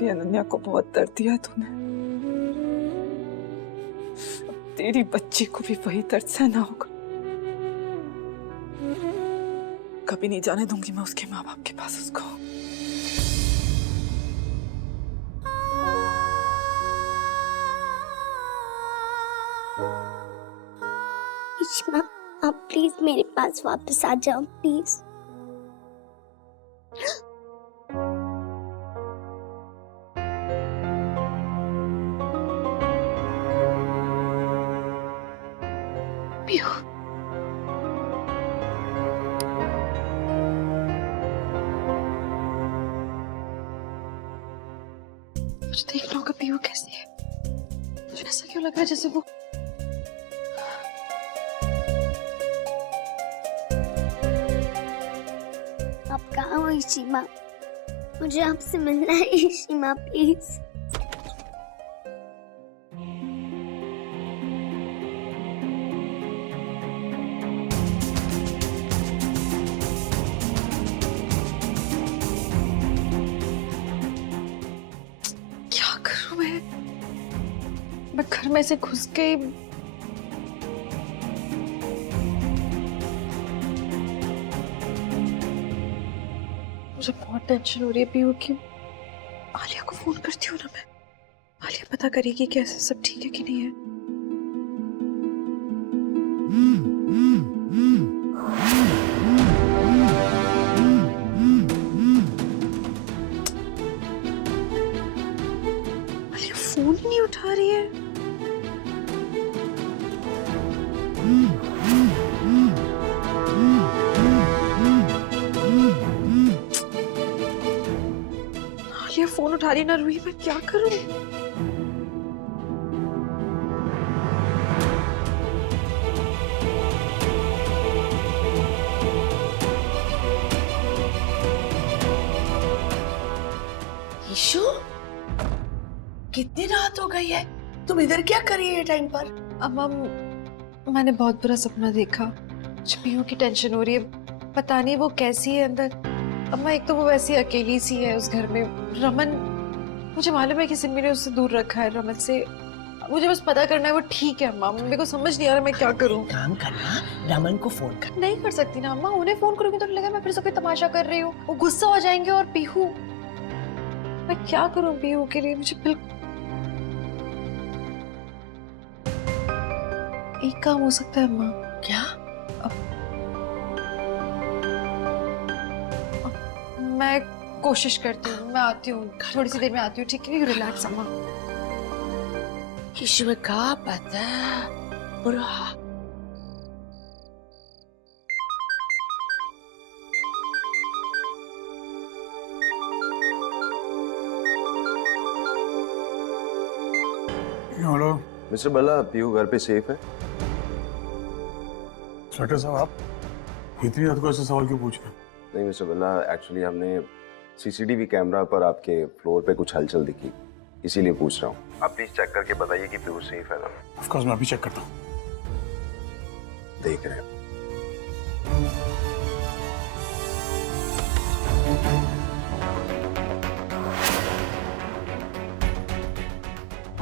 भी अनन्या को बहुत दर्द दिया तूने। अब तेरी बच्ची को भी वही दर्द सहना होगा। कभी नहीं जाने दूंगी मैं उसके माँ बाप के पास उसको। इश्मा, आप प्लीज मेरे पास वापस आ जाओ प्लीज। मुझे देखना होगा पीहू कैसी है। मुझे ऐसा क्यों लग रहा है जैसे वो आप कहाँ हो इशिमा? मुझे आपसे मिलना है इशिमा प्लीज। क्या करूं मैं घर में से घुस के मुझे बहुत टेंशन हो रही है पीहू की। आलिया को फोन करती हूँ ना मैं। आलिया पता करेगी कैसे सब ठीक है कि नहीं है। आलिया फोन ही नहीं उठा रही है। आलिया फोन उठा रही ना रूही, मैं क्या करूं? ईशु, कितनी रात हो गई है? तुम इधर क्या कर रही है टाइम पर? अम्मा, मैंने बहुत बुरा सपना देखा। मुझे पीहू की टेंशन हो रही है। पता नहीं वो कैसी है अंदर। अम्मा, एक तो वो वैसी अकेली सी है उस घर में। रमन, मुझे मालूम है कि सिमी ने उससे दूर रखा है रमन से। मुझे बस पता करना है वो ठीक है अम्मा। मेरे को समझ नहीं आ रहा मैं क्या करूं। काम करना, रमन को फोन कर। नहीं कर सकती ना अम्मा। उन्हें फोन करूंगी तो लगा मैं फिर से कोई तमाशा कर रही हूँ। वो गुस्सा हो जाएंगे। और पीहू, मैं क्या करूं पीहू के लिए? मुझे बिल्कुल एक काम हो सकता है अम्मा। क्या? मैं कोशिश करती हूँ। मैं आती हूँ, थोड़ी सी देर में आती हूँ, ठीक है? रिलैक्स अम्मा। ईशु में क्या पता बुरा। हेलो मिस्टर बल्ला, पीहू घर पे सेफ है? सेक्रेटरी साहब, आप इतनी रात को ऐसे सवाल क्यों पूछ रहे हैं? नहीं मिस्टर बल्ला, एक्चुअली हमने सीसीटीवी कैमरा पर आपके फ्लोर पे कुछ हलचल दिखी, इसीलिए पूछ रहा हूँ। आप प्लीज चेक करके बताइए कि पीहू सेफ है ना? ऑफ कोर्स, मैं अभी चेक करता हूँ। देख रहे हैं।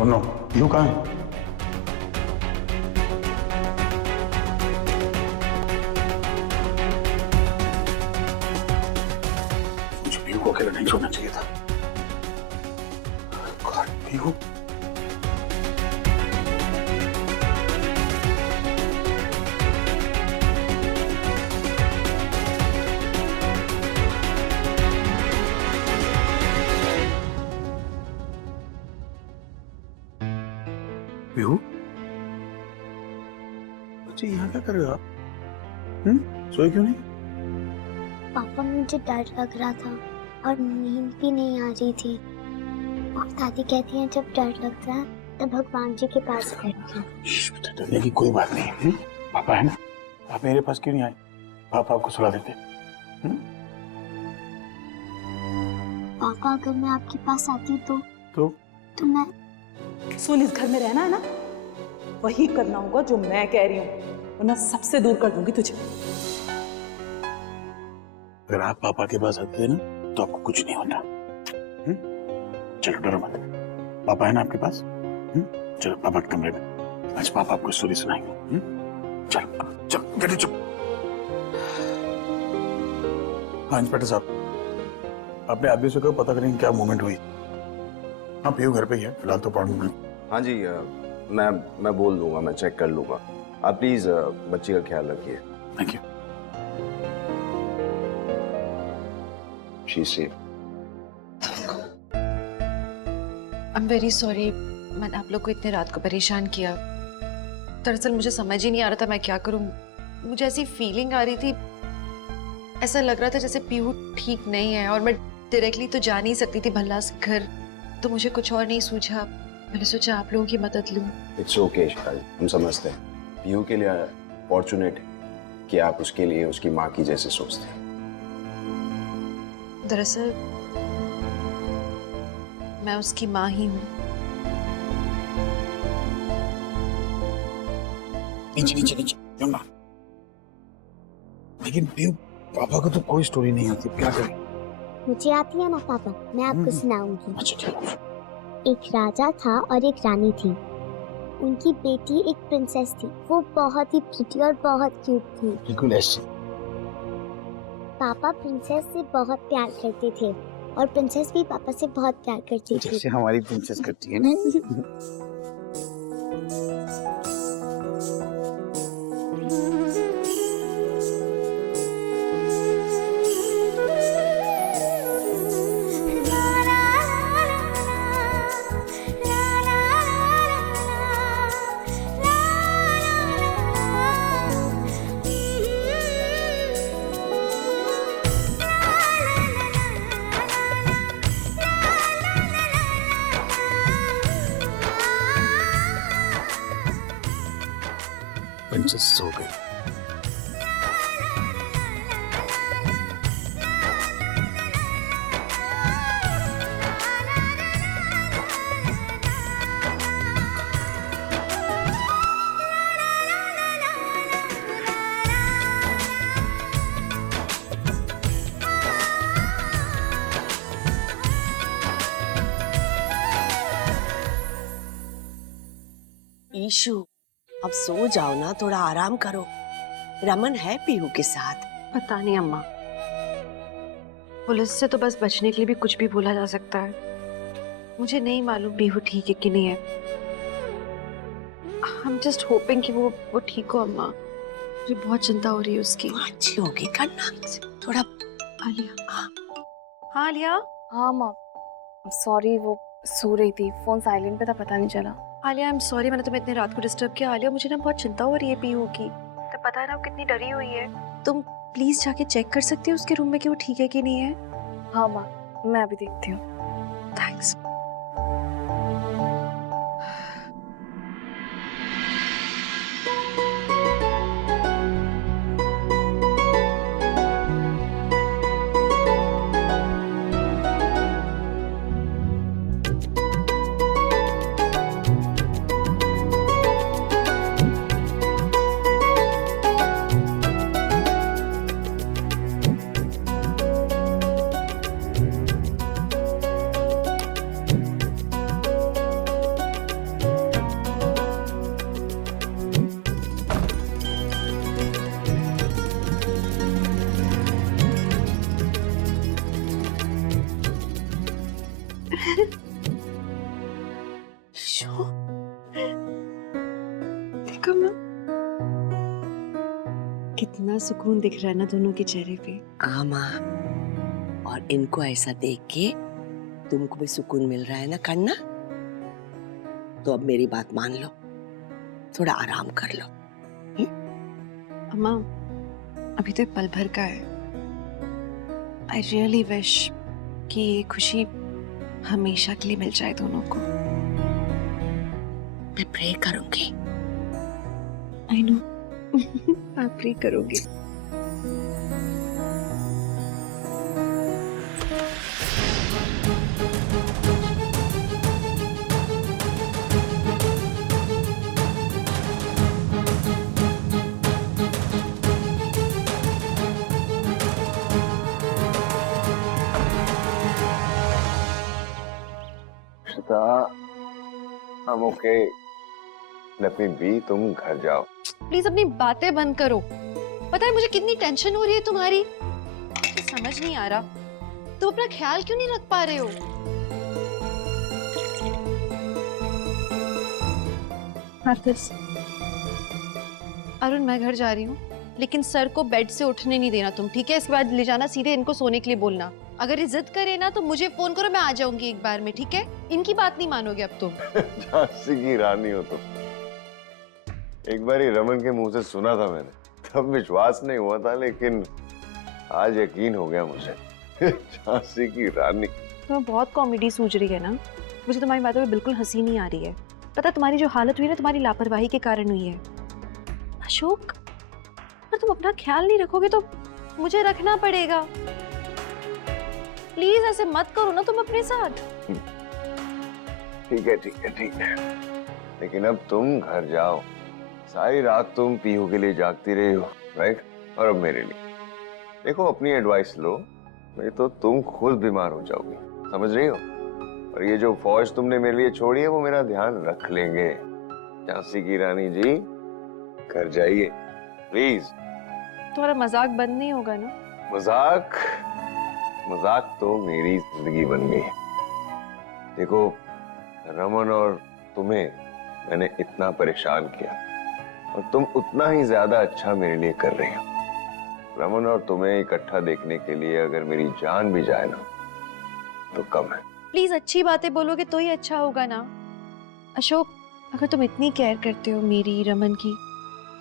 Oh no, पीहू कहाँ है? मुझे पीहू को अकेला नहीं छोड़ना चाहिए था। God, पीहू। पीहू, बच्चे यहाँ क्या कर रहे हो आप? सोए क्यों नहीं? पापा, मुझे डर लग रहा था और नींद भी नहीं आ रही थी। और दादी कहती हैं जब डर लगता है तो भगवान जी के पास बैठो। डरने की कोई बात नहीं। पापा है ना, आप मेरे पास क्यों नहीं आए? पापा आपको सुला देते। पापा, अगर मैं आपके पास आती तो मैं सुन, इस घर में रहना है ना, वही करना होगा जो मैं कह रही हूँ, वरना सबसे दूर कर दूंगी तुझे। अगर आप पापा के पास आते थे ना तो आपको कुछ नहीं होता। चलो डरो मत, पापा है ना आपके पास? चलो पापा के कमरे में, आज पापा आपको स्टोरी सुनाएंगे। चलो चलो जल्दी चुप। हाँ इंस्पेक्टर साहब, अपने आदमी से कहो पता करें क्या मूवमेंट हुई। हाँ पीयू घर पे ही है फिलहाल तो प्रॉब्लम नहीं। हाँ जी, मैं बोल दूंगा, मैं चेक कर लूंगा। आप प्लीज बच्ची का ख्याल रखिए। Thank you. She safe. I am very sorry, मैंने आप लोग को इतने रात को परेशान किया। दरअसल मुझे समझ ही नहीं आ रहा था मैं क्या करूं। मुझे ऐसी फीलिंग आ रही थी, ऐसा लग रहा था जैसे पीहू ठीक नहीं है, और मैं डायरेक्टली तो जा नहीं सकती थी भल्लास घर, तो मुझे कुछ और नहीं सूझा। मैंने सोचा आप लोगों की मदद लूं। इट्स ओके शिकायत, हम समझते हैं। पीयू के लिए फॉर्चुनेट कि आप उसके लिए उसकी माँ की जैसे सोचते हैं। दरअसल मैं उसकी माँ ही हूँ। नीचे नीचे नीचे यमुना। लेकिन पीयू पापा को तो कोई स्टोरी नहीं आती, क्या करें? मुझे आती है ना पापा, मैं आपको सुनाऊंगी। अच्छा ठीक है। एक राजा था और एक रानी थी। उनकी बेटी एक प्रिंसेस थी। वो बहुत ही प्रिटी और बहुत क्यूट थी। बिल्कुल ऐसे। पापा प्रिंसेस से बहुत प्यार करते थे और प्रिंसेस भी पापा से बहुत प्यार करती थी। जैसे हमारी प्रिंसेस करती है ना। प्रिंसेस सो गई। ईशु, अब सो जाओ ना, थोड़ा आराम करो। रमन है पीहू के साथ। पता नहीं अम्मा, पुलिस से तो बस बचने के लिए भी कुछ भी बोला जा सकता है। मुझे नहीं मालूम पीहू ठीक है कि नहीं है। आई एम जस्ट होपिंग कि वो ठीक हो अम्मा। मुझे बहुत चिंता हो रही है उसकी। वो अच्छी होगी करना थोड़ा। आलिया। हाँ आलिया। हाँ माँ, सॉरी वो सो रही थी, फोन साइलेंट पे था, पता नहीं चला। आलिया आई एम सॉरी, मैंने तुम्हें इतने रात को डिस्टर्ब किया। आलिया मुझे ना बहुत चिंता हो रही है पीहू की। तो पता है ना वो कितनी डरी हुई है। तुम प्लीज जाके चेक कर सकती हो उसके रूम में कि वो ठीक है कि नहीं है। हाँ माँ, मैं अभी देखती हूँ। थैंक्स। ईशु, देखो माँ, कितना सुकून दिख रहा है ना दोनों के चेहरे पे। हाँ माँ, और इनको ऐसा देख के तुमको भी सुकून मिल रहा है ना करना। तो अब मेरी बात मान लो, थोड़ा आराम कर लो। अम्मा अभी तो पल भर का है। आई रियली विश कि ये खुशी हमेशा के लिए मिल जाए दोनों को। मैं प्रे करूंगी। आई नो आप प्रे करोगे। Ishita, I'm okay. Let me be. तुम घर जाओ. प्लीज अपनी बातें बंद करो। पता है मुझे कितनी टेंशन हो रही है तुम्हारी, मुझे समझ नहीं आ रहा तुम अपना ख्याल क्यों नहीं रख पा रहे हो। हाफिज, अरुण मैं घर जा रही हूँ, लेकिन सर को बेड से उठने नहीं देना तुम, ठीक है? इसके बाद ले जाना सीधे इनको सोने के लिए बोलना। अगर ये जिद करे ना तो मुझे फोन करो, मैं आ जाऊंगी एक बार में, ठीक है? इनकी बात नहीं मानोगे अब तुम। झांसी की रानी हो तुम। एक बार ही रमन के मुंह से सुना था मैंने, तब विश्वास नहीं हुआ था, लेकिन आज यकीन हो गया मुझे। झांसी की रानी। तुम्हें बहुत कॉमेडी सूझ रही है ना? मुझे तुम्हारी बातों में बिल्कुल हंसी नहीं आ रही है। पता तुम्हारी जो हालत हुई ना, तुम्हारी लापरवाही के कारण हुई है। अशोक, अगर तुम अपना ख्याल नहीं रखोगे तो मुझे रखना पड़ेगा। प्लीज ऐसे मत करो ना तुम अपने साथ। ठीक है ठीक है ठीक है, लेकिन अब तुम घर जाओ। सारी रात तुम पीहू के लिए जागती रही हो, राइट? और अब मेरे लिए देखो, अपनी एडवाइस लो, नहीं तो तुम खुद बीमार हो जाओगी, समझ रही हो? और ये जो फौज तुमने मेरे लिए छोड़ी है वो मेरा ध्यान रख लेंगे। झांसी की रानी जी, घर जाइए प्लीज। तुम्हारा मजाक बंद नहीं होगा ना? मजाक मजाक तो मेरी जिंदगी बन गई है। देखो, रमन और तुम्हें मैंने इतना परेशान किया, और तुम उतना ही ज्यादा अच्छा मेरे लिए कर रही हो। रमन और तुम्हें इकट्ठा देखने के लिए अगर मेरी जान भी जाए ना तो कम है। प्लीज अच्छी बातें बोलोगे तो ही अच्छा होगा ना। अशोक, अगर तुम इतनी केयर करते हो मेरी, रमन की,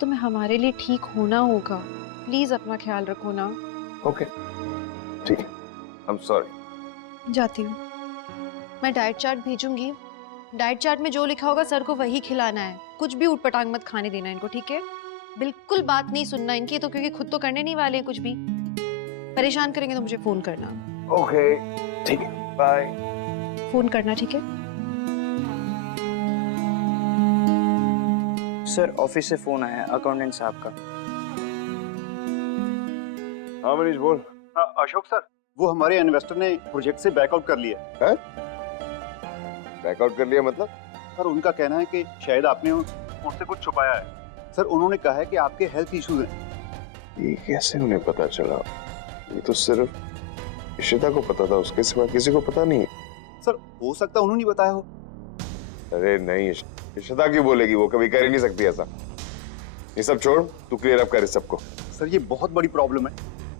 तो मैं हमारे लिए ठीक होना होगा। प्लीज अपना ख्याल रखो ना। ओके ठीक है, आई एम सॉरी। जाती हूँ। मैं डाइट चार्ट भेजूंगी, डाइट चार्ट में जो लिखा होगा सर को वही खिलाना है। कुछ भी ऊटपटांग मत खाने देना इनको, ठीक है? बिल्कुल बात नहीं सुनना इनकी, तो क्योंकि खुद तो करने नहीं वाले कुछ भी। परेशान करेंगे तो मुझे फोन करना। ओके ठीक है, बाय। फोन करना, ठीक है? सर, ऑफिस से फोन आया है अकाउंटेंट साहब का। हाँ मनीष बोल। अशोक सर, वो हमारे इन्वेस्टर ने प्रोजेक्ट से बैकआउट कर लिया है? बैकआउट कर लिया मतलब? सर, उनका कहना है कि शायद आपने उनसे कुछ छुपाया है। सर, उन्होंने कहा है कि आपके हेल्थ इश्यूज हैं। ये कैसे उन्हें पता चला? ये तो सिर्फ इशिता को पता था, उसके सिवा किसी को पता नहीं। सर, हो सकता है उन्होंने बताया हो। अरे नहीं, इशिता क्यों बोलेगी? वो कभी कर ही नहीं सकती ऐसा। ये सब छोड़, तू क्लियर अप कर इस सबको। सर, ये बहुत बड़ी प्रॉब्लम है,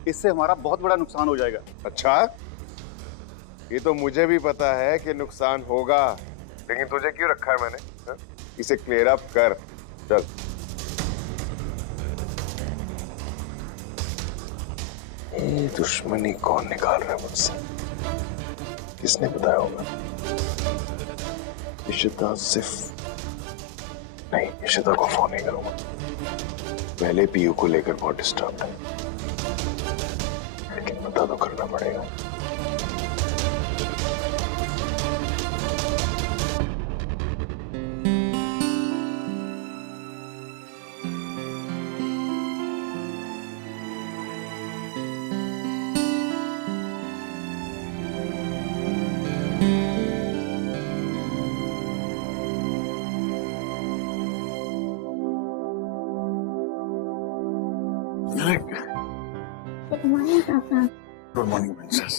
इससे हमारा बहुत बड़ा नुकसान हो जाएगा। अच्छा, ये तो मुझे भी पता है कि नुकसान होगा, लेकिन तुझे क्यों रखा है मैंने? हा? इसे क्लियर अप कर, चल। ये दुश्मनी कौन निकाल रहा है मुझसे? किसने बताया होगा? इशिता सिर्फ नहीं, इशिता को फोन नहीं करूंगा। पहले पीयू को लेकर बहुत डिस्टर्ब है, लेकिन पता तो करना पड़ेगा। गुड मॉर्निंग पापा। Good morning princess.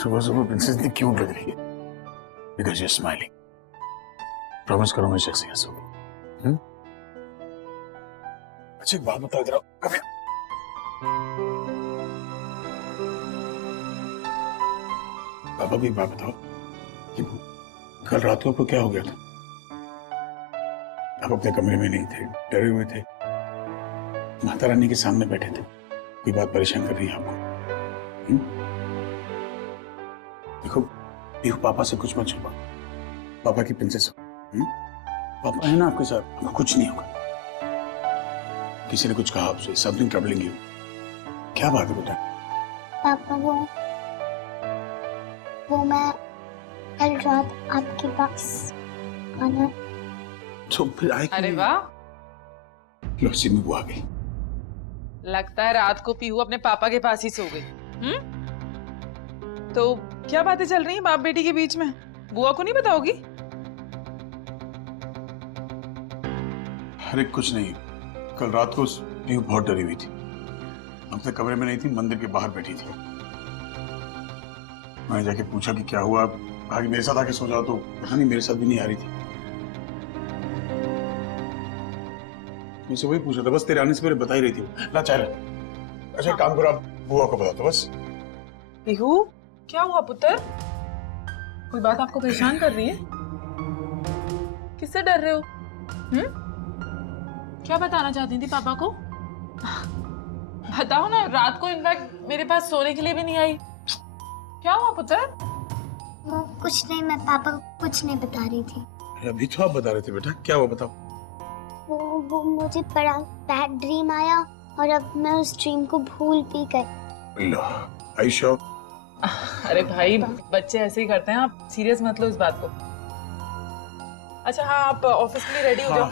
सुबह सुबह प्रिंसेस इतनी क्यूट लग रही है। Because you are smiling. Promise करो मुझे ऐसे हंसोगे। अच्छा, एक बात बताओ, इधर आओ। Come here. पापा भी एक बात बताओ कि कल रात को आपको क्या हो गया था? आप अपने कमरे में नहीं थे, डरे हुए थे, माता रानी के सामने बैठे थे। कोई बात परेशान कर रही है आपको? देखो, पीहू, पापा से कुछ मत छुपा। पापा की प्रिंसेस हो। पापा है ना आपके साथ, आपको कुछ नहीं होगा। किसी ने कुछ कहा आपसे, समथिंग ट्रबलिंग यू? क्या बात है बेटा? पापा, वो मैं कल रात आपके पास आना। तो फिर आए अरे वाह, लो सिमी वो आ गई। लगता है रात को पीहू अपने पापा के पास ही सो गई। तो क्या बातें चल रही हैं बाप बेटी के बीच में? बुआ को नहीं बताओगी? अरे कुछ नहीं, कल रात को पीहू बहुत डरी हुई थी। अपने कमरे में नहीं थी, मंदिर के बाहर बैठी थी। मैंने जाके पूछा कि क्या हुआ, कहा कि मेरे साथ आके सो जाओ, तो पता नहीं मेरे साथ भी नहीं आ रही थी। मुझसे वही पूछा था, बस तेरे आने से पहले बता ही रही थी। ला चाय ला। अच्छा काम करो, आप बुआ को बता दो बस। पीहू क्या हुआ पुत्र? कोई बात आपको परेशान कर रही है? किससे डर रहे हो? क्या बताना चाहती थी पापा को? बताओ ना, रात को इनफैक्ट मेरे पास सोने के लिए भी नहीं आई। क्या हुआ पुत्र? वो कुछ नहीं, मैं पापा को कुछ नहीं बता रही थी। अभी तो आप बता रहे थे बेटा, क्या हुआ बताओ। वो मुझे बड़ा बैड ड्रीम आया और अब मैं उस ड्रीम को भूल भी गई। आयशा, अरे भाई बच्चे ऐसे ही करते हैं, आप सीरियस मत लो इस बात को। अच्छा हाँ, आप ऑफिस के लिए रेडी हो जाओ।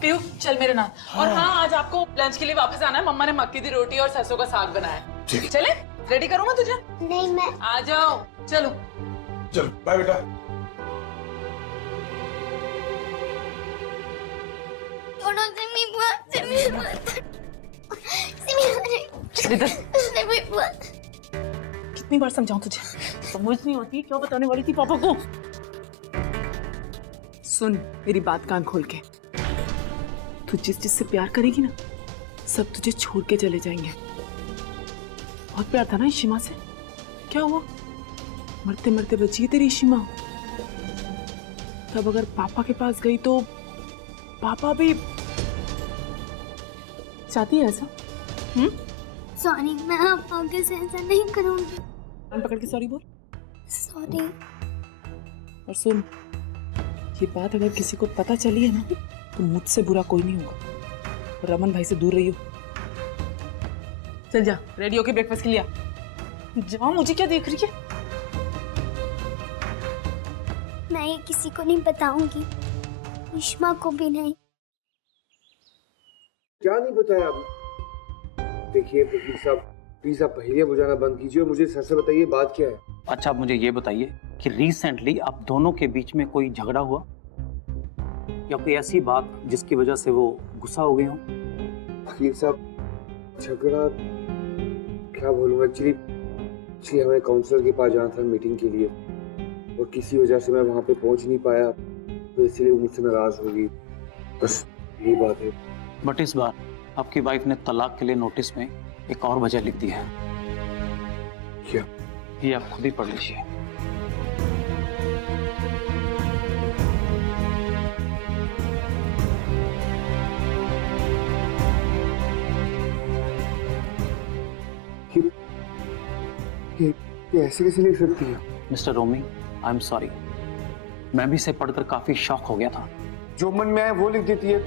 पीयू चल मेरे नाम। और हाँ, आज आपको लंच के लिए वापस आना है। मम्मा ने मक्की की रोटी और सरसों का साग बनाया है। चले रेडी करूँ मैं तुझे? नहीं, मैं आ जाओ। चलो चलो बाय बेटा। कितनी बार समझाऊं तुझे, समझ नहीं होती। क्या बताने वाली थी पापा को? सुन मेरी बात कान खोल के, तू जिस जिससे प्यार करेगी ना, सब तुझे छोड़ के चले जाएंगे। बहुत प्यार था ना इशिमा से, क्या हुआ? मरते मरते बची तेरी इशिमा। तब अगर पापा के पास गई तो पापा भी चाहती है ऐसा? सॉरी, मैं अब आगे से ऐसा नहीं करूंगी। कान पकड़ के सॉरी बोल। सॉरी। और सुन, ये बात अगर किसी को पता चली है ना, तो मुझसे बुरा कोई नहीं होगा। और रमन भाई से दूर रही हो। चल जा, रेडी होके ब्रेकफास्ट के लिए आ। जा, मुझे क्या देख रही है? मैं ये किसी को नहीं बताऊंगी, इश्मा को भी नहीं। क्या नहीं बताया अभी? देखिए प्लीज आप पहेलियां बुझाना बंद कीजिए और मुझे सच से बताइए बात क्या है। अच्छा आप मुझे ये बताइए कि रिसेंटली आप दोनों के बीच में कोई झगड़ा हुआ या कोई ऐसी बात जिसकी वजह से वो गुस्सा हो गई हो? वकील साहब, झगड़ा क्या बोलूँ, एक्चुअली हमें काउंसलर के पास जाना था मीटिंग के लिए और किसी वजह से मैं वहाँ पे पहुँच नहीं पाया, तो इसलिए वो मुझसे नाराज हो गई। बस यही बात है। बट इस बार आपकी वाइफ ने तलाक के लिए नोटिस में एक और वजह लिख दी है। क्या? ये आप खुद ही पढ़ लीजिए। ये ऐसे कैसे लिख सकती है? Mister Romi, I am sorry, मैं भी इसे पढ़कर काफी शॉक हो गया था। जो मन में आए वो लिख देती है,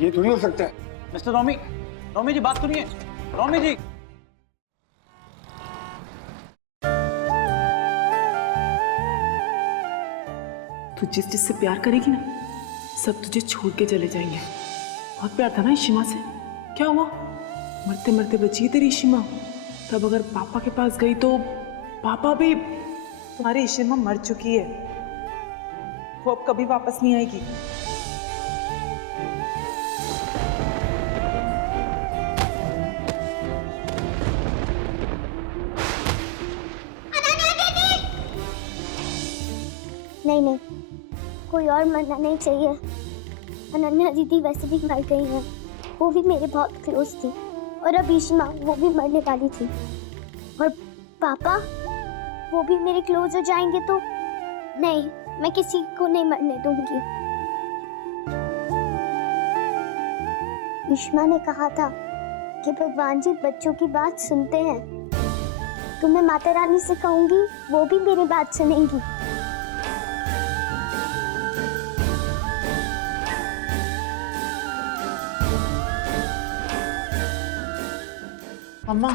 ये थोड़ी हो सकता है। मिस्टर रोमी, रोमी जी बात सुनिए। रोमी जी, तू जिस जिससे प्यार करेगी ना, सब तुझे छोड़ के चले जाएंगे। बहुत प्यार था ना इशिमा से, क्या हुआ? मरते मरते बची तेरी इशिमा। तब अगर पापा के पास गई तो पापा भी, तुम्हारी इशिमा मर चुकी है, वो अब कभी वापस नहीं आएगी। नहीं, कोई और मरना नहीं चाहिए। अनन्या दीदी वैसे भी मर गई हैं, वो भी मेरे बहुत क्लोज थी, और अब इशिमा वो भी मरने वाली थी, और पापा वो भी मेरे क्लोज हो जाएंगे तो नहीं, मैं किसी को नहीं मरने दूंगी। इशिमा ने कहा था कि भगवान जी बच्चों की बात सुनते हैं, तो मैं माता रानी से कहूंगी, वो भी मेरी बात सुनेंगी। अम्मा,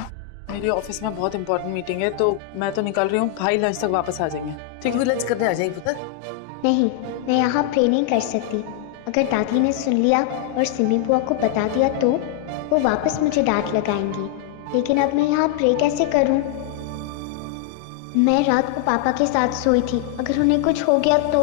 मेरी ऑफिस में बहुत इंपॉर्टेंट मीटिंग है, तो मैं तो निकल रही हूँ। भाई लंच तक वापस आ जाएंगे। ठीक है, लंच करने आ जाएगी पुत्र। नहीं, मैं यहाँ प्रे नहीं कर सकती। अगर दादी ने सुन लिया और सिमी बुआ को बता दिया तो वो वापस मुझे डांट लगाएंगी। लेकिन अब मैं यहाँ प्रे कैसे करूँ? मैं रात को पापा के साथ सोई थी, अगर उन्हें कुछ हो गया तो?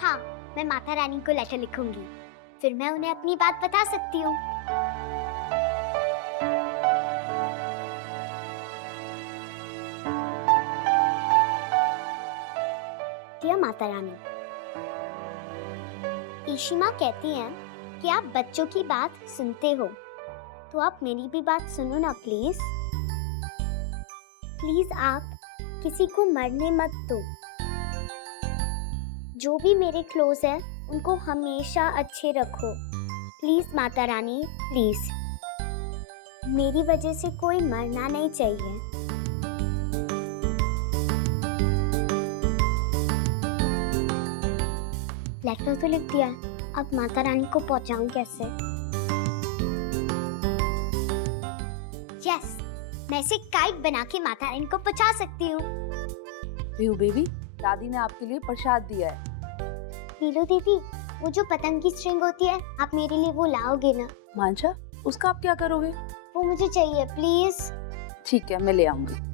हाँ, मैं माता रानी को लेटर लिखूंगी, फिर मैं उन्हें अपनी बात बता सकती हूँ। डियर माता रानी, ईशिमा कहती हैं कि आप बच्चों की बात सुनते हो, तो आप मेरी भी बात सुनो ना प्लीज। प्लीज आप किसी को मरने मत दो। जो भी मेरे क्लोज है उनको हमेशा अच्छे रखो। Please Mata Rani, please. मेरी वजह से कोई मरना नहीं चाहिए। लेटर तो लिख दिया, अब माता रानी को पहुंचाऊं कैसे? यस, मैं इसे काइट बना के माता रानी को पहुंचा सकती हूँ। पीहू बेबी, दादी ने आपके लिए प्रसाद दिया है। नीलू दीदी, वो जो पतंग की स्ट्रिंग होती है, आप मेरे लिए वो लाओगे ना? मांझा, उसका आप क्या करोगे? वो मुझे चाहिए प्लीज। ठीक है, मैं ले आऊंगी।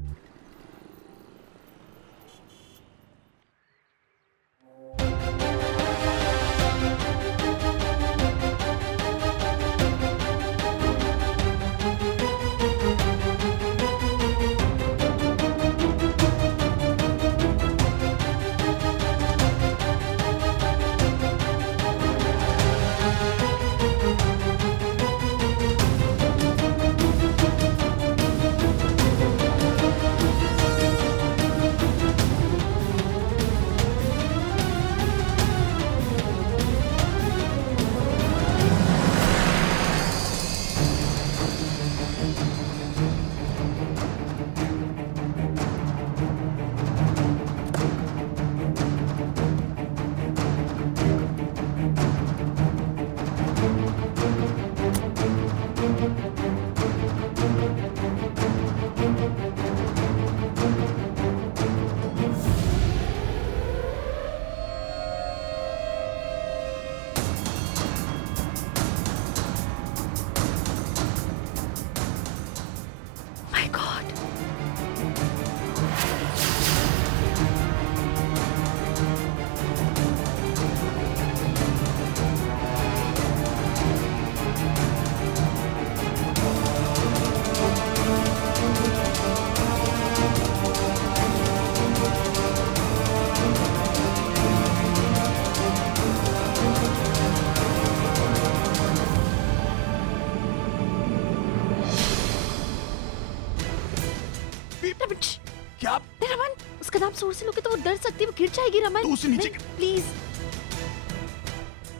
क्या? रमन, उसका नाम जोर से लोगे तो वो डर सकती है, वो गिर जाएगी। रमन, तो उसे नीचे प्लीज,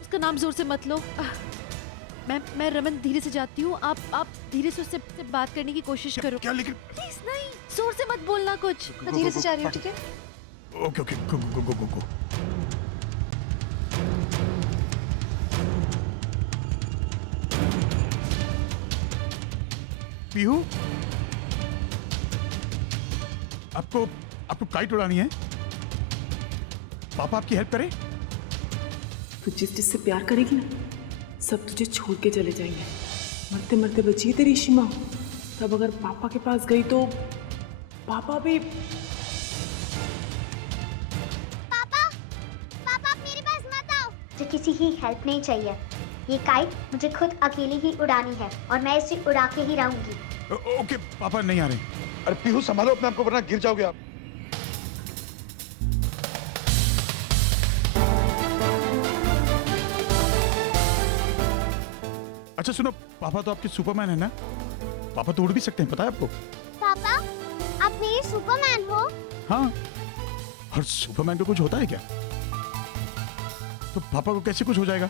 उसका नाम जोर से मत लो। मैं रमन धीरे से जाती हूँ, आप धीरे से उससे बात करने की कोशिश करो। क्या? लेकिन प्लीज नहीं, जोर से मत बोलना कुछ। मैं धीरे से जा रही हूँ, ठीक है? ओके ओके, गो गो गो गो गो। पीहू, आपको काइट उड़ानी है? पापा आपकी हेल्प करे? तू जिससे प्यार करेगी ना, सब तुझे छोड़ के चले जाएंगे। मरते मरते बची है तेरी शीमा। तब अगर पापा के पास गई तो पापा भी। पापा, पापा आप मेरे पास मत आओ। मुझे किसी की हेल्प नहीं चाहिए। ये काइट मुझे खुद अकेले ही उड़ानी है और मैं इसे उड़ा के ही रहूंगी। ओके, पापा नहीं आ रहे। अरे पीहू, संभालो अपने आप को वरना गिर जाओगे आप। अच्छा सुनो, पापा तो आपके सुपरमैन है ना? पापा तो उड़ भी सकते हैं, पता है आपको? पापा, आप मेरे सुपरमैन हो? हाँ, और सुपरमैन को कुछ होता है क्या? तो पापा को कैसे कुछ हो जाएगा?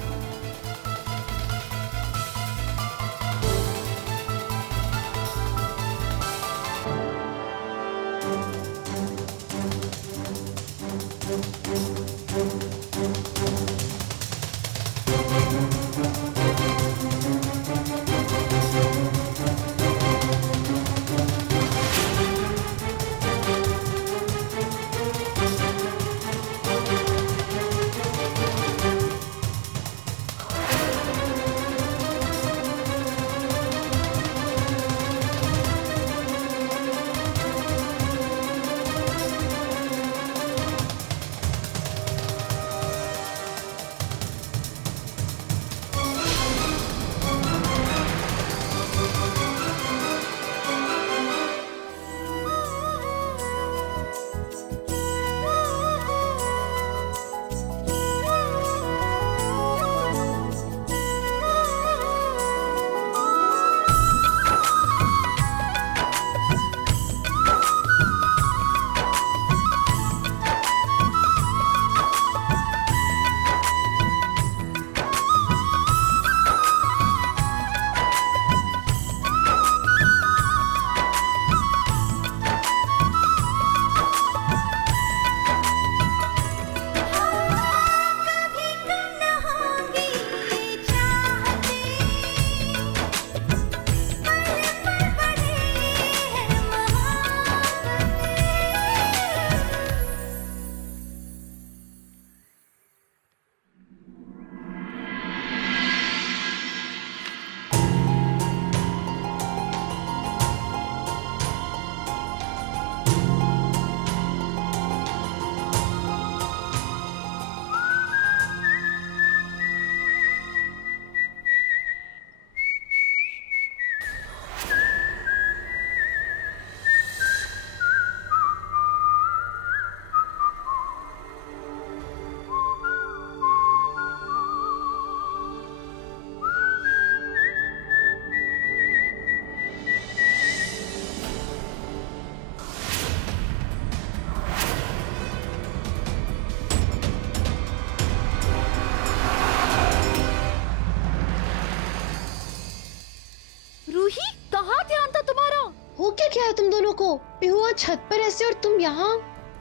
हो क्या है तुम दोनों को? पीहू आज छत पर ऐसे और तुम यहाँ?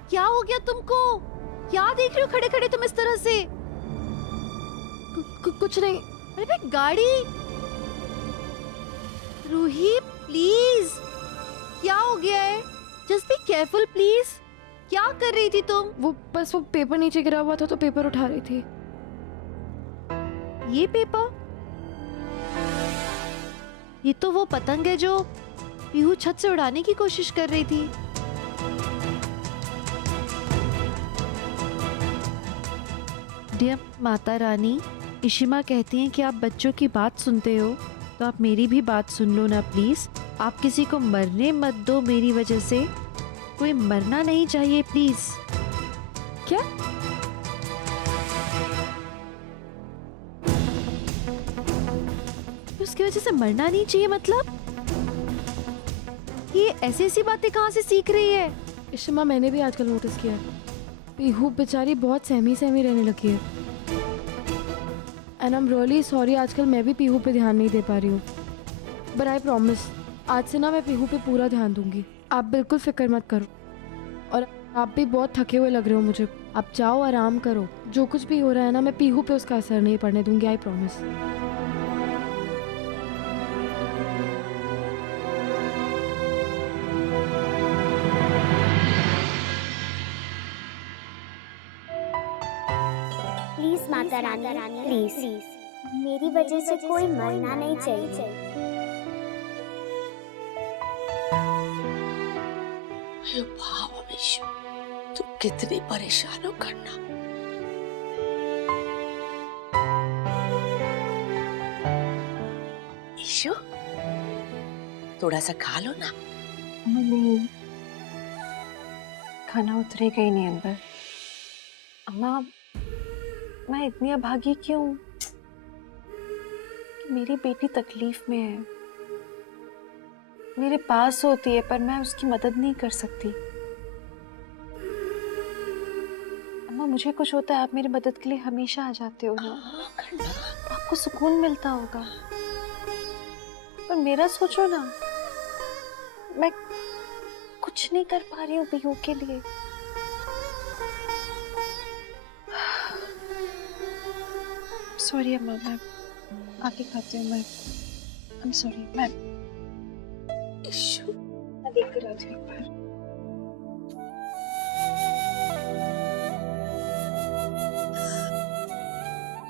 क्या हो गया तुमको? क्या देख रहे हो खड़े खड़े तुम इस तरह से? कुछ नहीं। अरे भाई गाड़ी। रूही प्लीज, क्या हो गया है? Just be careful please. क्या कर रही थी तुम? वो पेपर नीचे गिरा हुआ था तो पेपर उठा रही थी। ये पेपर? ये तो वो पतंग है जो पीहू छत से उड़ाने की कोशिश कर रही थी। डियर माता रानी, इशिमा कहती हैं कि आप बच्चों की बात सुनते हो, तो आप मेरी भी बात सुन लो ना प्लीज। आप किसी को मरने मत दो मेरी वजह से। कोई मरना नहीं चाहिए प्लीज। क्या? उसकी वजह से मरना नहीं चाहिए मतलब? ये ऐसी ऐसी बातें कहाँ से सीख रही है? इशिमा, मैंने भी आजकल नोटिस किया है पीहू बेचारी बहुत सहमी सहमी रहने लगी है। And I am really sorry, आजकल मैं भी पीहू पे ध्यान नहीं दे पा रही हूँ। बट आई प्रॉमिस, आज से ना मैं पीहू पे पूरा ध्यान दूंगी। आप बिल्कुल फिक्र मत करो। और आप भी बहुत थके हुए लग रहे हो मुझे। आप जाओ, आराम करो। जो कुछ भी हो रहा है ना, मैं पीहू पे उसका असर नहीं पड़ने दूंगी, I promise. Please Mata Rani, please मेरी वजह से कोई मरना नहीं चाहिए। अरे भाव विशु, तुम कितनी परेशान हो करना। ईशु, थोड़ा सा खा लो ना। नहीं, खाना उतरेगा ही नहीं अंदर। अम्मा, मैं इतनी अभागी क्यों कि मेरी बेटी तकलीफ में है। मेरे पास होती है पर मैं उसकी मदद नहीं कर सकती। अम्मा, मुझे कुछ होता है आप मेरी मदद के लिए हमेशा आ जाते हो ना। आपको सुकून मिलता होगा। पर मेरा सोचो ना, मैं कुछ नहीं कर पा रही हूँ पीहू के लिए। सॉरी अम्मा, मैं आके खाती हूँ। मैं आई एम सॉरी। मैं देख कर आती हूँ एक बार।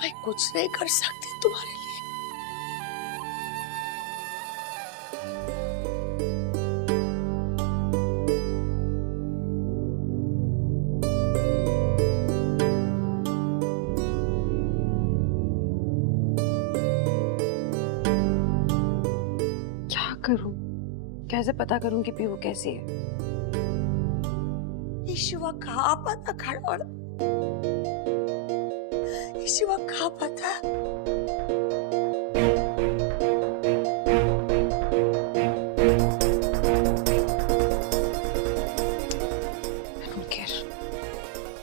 मैं कुछ नहीं कर सकती तुम्हारे लिए। करूं? कैसे पता करूं कि पीहू कैसी है? ईशुआ कहाँ पता खड़बड़? ईशुआ कहाँ पता?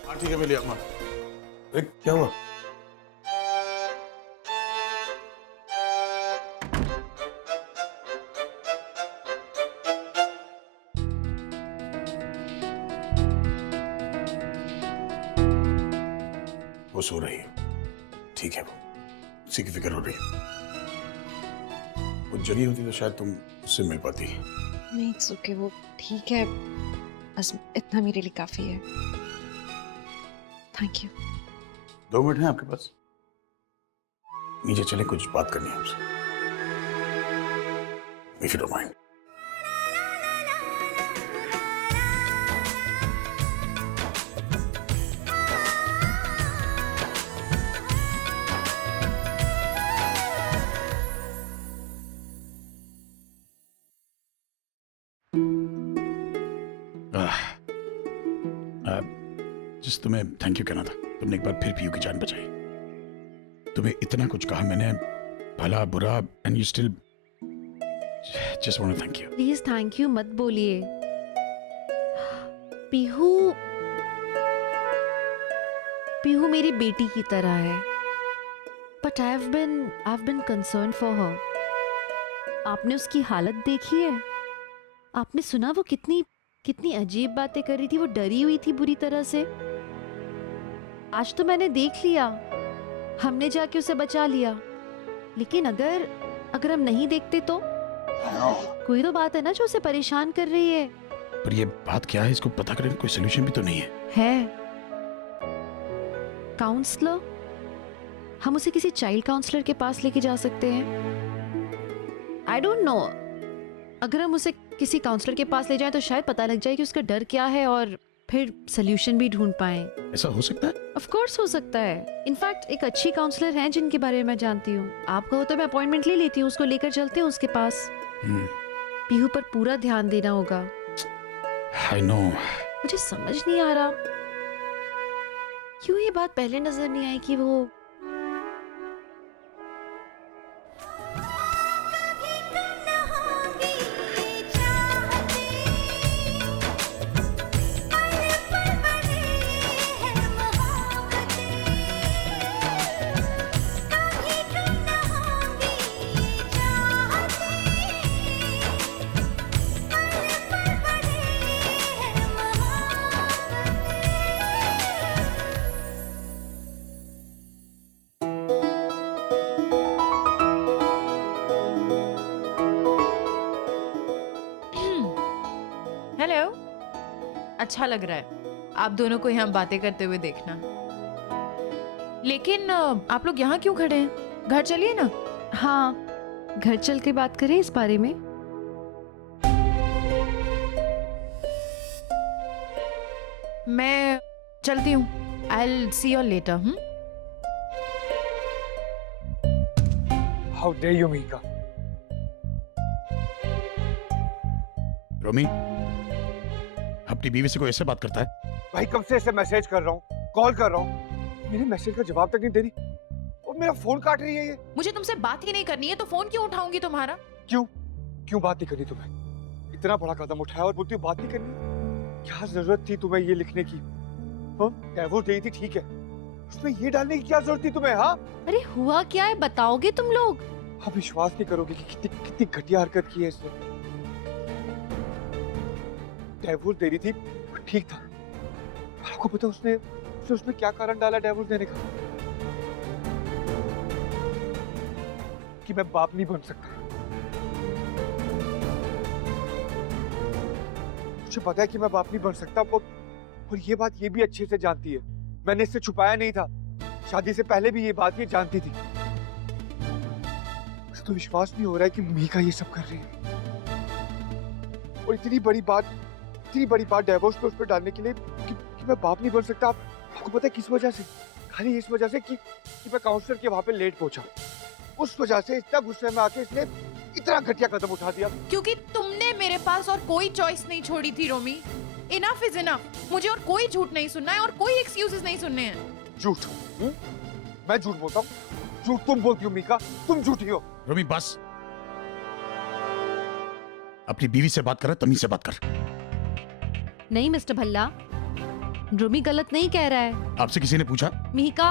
हाँ ठीक है, मैं ले आऊंगा। अरे क्या हुआ? वो सो रही है, ठीक है। वो उसी की फिक्र हो रही है। वो जगी होती तो शायद तुम उससे मिल पाती। नहीं, इट्स ओके, वो ठीक है। बस इतना मेरे लिए काफी है। Thank you. 2 मिनट हैं आपके पास? नीचे चले, कुछ बात करनी है हमसे। If you don't mind. जिस तुम्हें थैंक यू कहना था। तुमने एक बार फिर पीयू की जान बचाई। तुम्हें इतना कुछ कहा मैंने, भला बुरा, and you still just want to thank you. Please thank you मत बोलिए। पीहू पीहू मेरी बेटी की तरह है। But I have been concern for her. आपने उसकी हालत देखी है? आपने सुना वो कितनी कितनी अजीब बातें कर रही थी, वो डरी हुई थी बुरी तरह से। आज तो मैंने देख लिया, हमने जाके उसे बचा लिया, लेकिन अगर अगर हम नहीं देखते तो कोई तो बात है ना जो उसे परेशान कर रही है। पर ये बात क्या है, इसको पता करने का कोई सोल्यूशन भी तो नहीं है। काउंसलर, हम उसे किसी चाइल्ड काउंसलर के पास लेके जा सकते हैं। आई डोंट नो, अगर हम उसे किसी काउंसलर के पास ले जाएं तो शायद पता लग जाए कि उसका डर क्या है और फिर सोल्यूशन भी ढूंढ पाएं। ऐसा हो सकता है? ऑफ कोर्स हो सकता है। इनफैक्ट एक अच्छी काउंसलर हैं जिनके बारे में मैं जानती हूँ। आप कहो तो मैं अपॉइंटमेंट ले लेती हूँ, उसको लेकर चलते हैं उसके पास। पीहू पर पूरा ध्यान देना होगा। I know. मुझे समझ नहीं आ रहा क्यों ये बात पहले नजर नहीं आई कि वो हेलो, अच्छा लग रहा है आप दोनों को यहाँ बातें करते हुए देखना। लेकिन आप लोग यहाँ क्यों खड़े हैं? घर चलिए ना। हाँ, घर चल के बात करें इस बारे में। मैं चलती हूँ। I'll see you later. How dare you, Mika? रोमी, अपनी बीवी से कोई ऐसे बात करता है? भाई कब से ऐसे मैसेज कर रहा हूँ, कॉल कर रहा हूँ, मेरे मैसेज का जवाब तक नहीं दे रही और मेरा फोन काट रही है ये। मुझे तुमसे बात ही नहीं करनी है तो फोन क्यों उठाऊंगी तुम्हारा? क्यों बात नहीं करनी तुम्हें? इतना बड़ा कदम उठाया और बोलती हो बात नहीं करनी? क्या जरूरत थी तुम्हें ये लिखने की? डिवोर्स दे थी ठीक है, उसमें ये डालने की क्या जरूरत थी तुम्हें? हाँ, अरे हुआ क्या है बताओगे तुम लोग? आप विश्वास नहीं करोगे कि कितनी घटिया हरकत की है इसने। डिवोर्स दे रही थी ठीक था, आपको पता उसने उसमें क्या कारण डाला डिवोर्स देने का? कि मैं बाप नहीं बन सकता। मुझे पता है कि मैं बाप नहीं बन सकता और ये बात ये भी अच्छे से जानती है। मैंने इससे छुपाया नहीं था, शादी से पहले भी ये बात ये जानती थी। मुझे तो विश्वास नहीं हो रहा है कि मीका ये सब कर रही है और इतनी बड़ी बात डिवोर्स पे उस पर डालने के लिए कि मैं बाप नहीं बन सकता। आपको पता है किस वजह से? खाली इस वजह से कि मैं काउंसलर के वहां पे लेट पहुंचा। उस वजह से इतना गुस्से में आके इसने इतना घटिया कदम उठा दिया। क्योंकि तुमने मेरे पास और कोई चॉइस नहीं छोड़ी थी रोमी। Enough is enough. मुझे और कोई झूठ नहीं सुनना है और कोई एक्सक्यूजेस नहीं सुनने हैं। झूठ? मैं झूठ बोलता हूँ? झूठ तुम बोलती हो मीका, तुम झूठी हो। रोमी बस, अपनी बीवी से बात कर रहा है, तमीज से बात कर। नहीं मिस्टर भल्ला, रोमी गलत नहीं कह रहा है। आपसे किसी ने पूछा? मीका,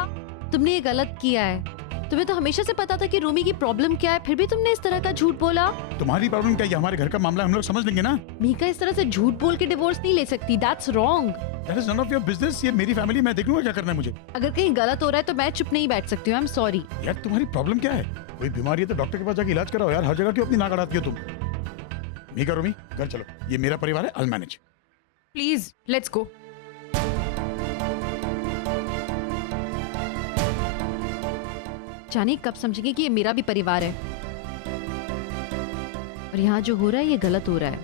तुमने ये गलत किया है। तुम्हें तो हमेशा से पता था कि रोमी की प्रॉब्लम क्या है, फिर भी तुमने इस तरह का झूठ बोला। तुम्हारी प्रॉब्लम क्या है? हमारे घर का मामला, हम लोग समझ लेंगे ना। मीका इस तरह से झूठ बोल के डिवोर्स नहीं ले सकती। That's wrong. That is none of your business. ये मेरी फैमिली, मैं देख लूंगा क्या करना है मुझे। अगर कहीं गलत हो रहा है तो मैं चुप नहीं बैठ सकती हूँ। आई एम सॉरी। यार तुम्हारी प्रॉब्लम क्या है? कोई बीमारी है तो डॉक्टर के पास जाके इलाज कराओ यार। हर जगह क्यों अपनी नाक अड़ाती हो तुम? मीका, रोमी घर चलो, ये मेरा परिवार है, I'll manage। Please let's go. जाने कब समझेंगे कि ये मेरा भी परिवार है और यहाँ जो हो रहा है ये गलत हो रहा है।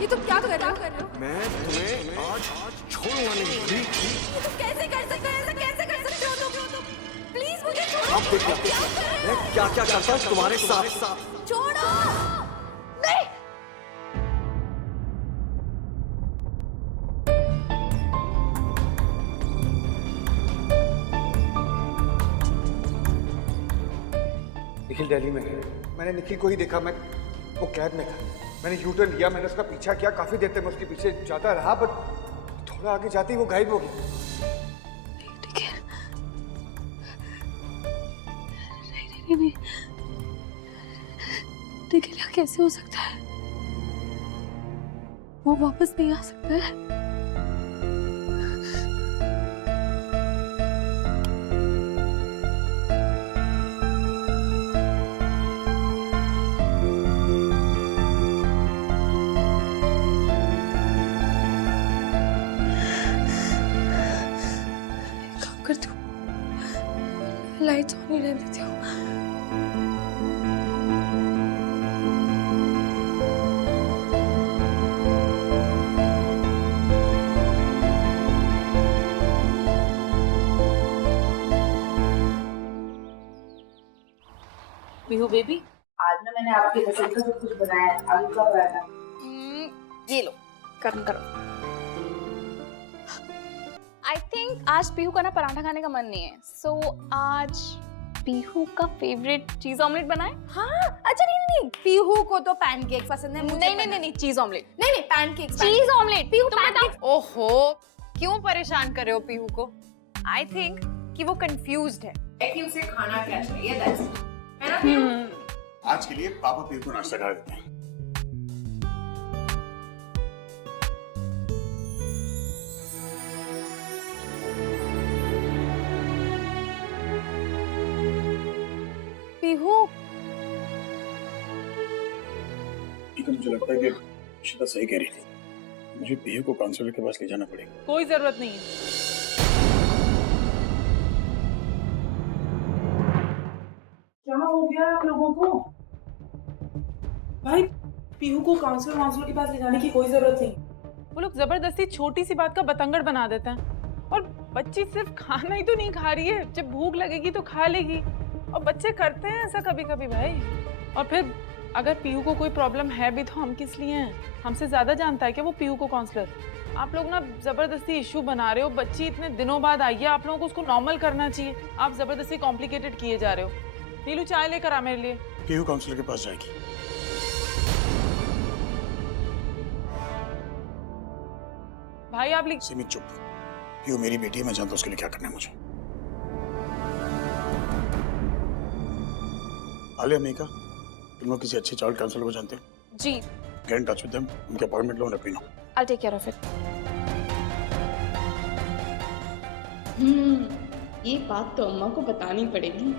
ये तुम क्या कर रहे हो? मैं तुम्हें आज छोड़ूंगा नहीं। ये तुम कैसे कर सकते हो? ऐसा कैसे कर सकते हो तुम? प्लीज मुझे छोड़ो। अब देखिए मैं क्या क्या करता हूँ तुम्हारे साथ। छोड़ो। नहीं। निखिल दिल्ली में है। मैंने निखिल को ही देखा, मैं वो कैब में था। मैंने यू टर्न लिया, मैंने उसका पीछा किया, काफी देर तक मैं उसके पीछे जाता रहा, बट थोड़ा आगे जाते ही वो गायब हो गई। नहीं रहने के लिए कैसे हो सकता है? वो वापस नहीं आ सकता है। एक काम करती हूँ, लाइट्स ऑन ही रहने देती हूँ। पीहू बेबी, आज ना मैंने आपके पसंद का सब कुछ बनाया है। आलू का पराठा। ये लो, गर्म करो। आई थिंक आज पीहू का ना पराठा खाने का मन नहीं है, सो आज पीहू का फेवरेट चीज ऑमलेट बनाए। हाँ, अच्छा नहीं, पीहू को तो पैनकेक पसंद है। नहीं, चीज ऑमलेट। नहीं, पैनकेक। चीज ऑमलेट। पीहू पैनकेक। ओहो, क्यों परेशान कर रहे हो पीहू को? आई थिंक कि वो कंफ्यूज्ड है कि उसे खाना क्या चाहिए। That's it. है ना पीहू? आज के लिए पापा पीहू को नाश्ता करा देते हैं। पीहू, तो मुझे लगता है कि शिता सही कह रही थी। मुझे पीहू को काउंसलर के पास ले जाना पड़ेगा। कोई जरूरत नहीं है। क्या हो गया आप लोगों को? भाई, पीहू को काउंसलर के पास ले जाने की कोई जरूरत नहीं। वो लोग जबरदस्ती छोटी सी बात का बतंगड़ बना देते हैं। और बच्ची सिर्फ खाना ही तो नहीं खा रही है, जब भूख लगेगी तो खा लेगी। और बच्चे करते हैं ऐसा कभी कभी भाई। और फिर अगर पीहू को कोई प्रॉब्लम है भी तो हम किस लिए हैं? हमसे ज्यादा जानता है क्या वो पीहू को काउंसलर? आप लोग ना जबरदस्ती इश्यू बना रहे हो। बच्ची इतने दिनों बाद आई है, आप लोगों को उसको नॉर्मल करना चाहिए। आप जबरदस्ती कॉम्प्लिकेटेड किए जा रहे हो। नीलू, चाय लेकर आ मेरे लिए। पीहू काउंसलर के पास जाएगी। भाई आप लिख। सिमी चुप। पीहू मेरी बेटी है, मैं जानता हूँ उसके लिए क्या करना है मुझे। आलिया, मीका, तुम लोग किसी अच्छे चाइल्ड काउंसलर को जानते हो? जी। Get in touch with them, उनके अपॉइंटमेंट लो, let me know. I take care of it. ये बात तो अम्मा को बतानी पड़ेगी।